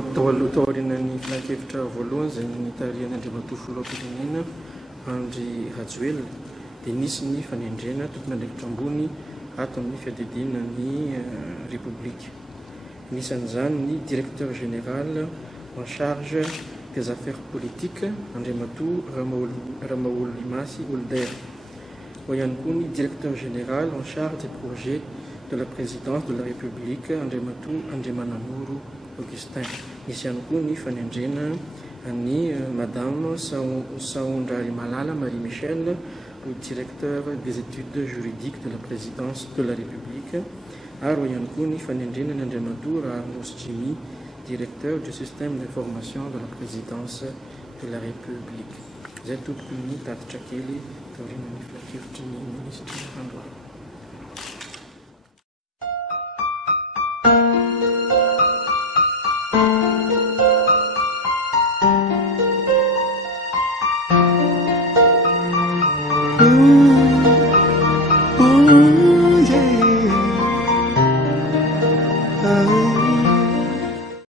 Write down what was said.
taorinany filan-kevitra voalohany zay nitarian'Andriamatoa filoham-pirenena Andry Rajoelina dia nisy ny fanendrena tompon'andraikitra ambony ato amin'ny fiadidinan'ny République. Nisan'izany ny directeur général en charge des affaires politiques Andriamatoa Ramaolimasy Older. Ao ihany koa ny directeur général en charge des projets de la présidence de la République Andriamatoa Andriamananoro Augustin. Nisy ihany koa ny fanendrena ny madame Saondrary Malala Marie Michel, le directeur des études juridiques de la présidence de la République. Ary ihany koa ny fanendrena ny Andriamatoa Ramos Jimmy, directeur du système d'information de la présidence de la République. Zay tompoko ny tatitra kely taorinan'ny filan-kevitry ny ministre Androany. Ooh.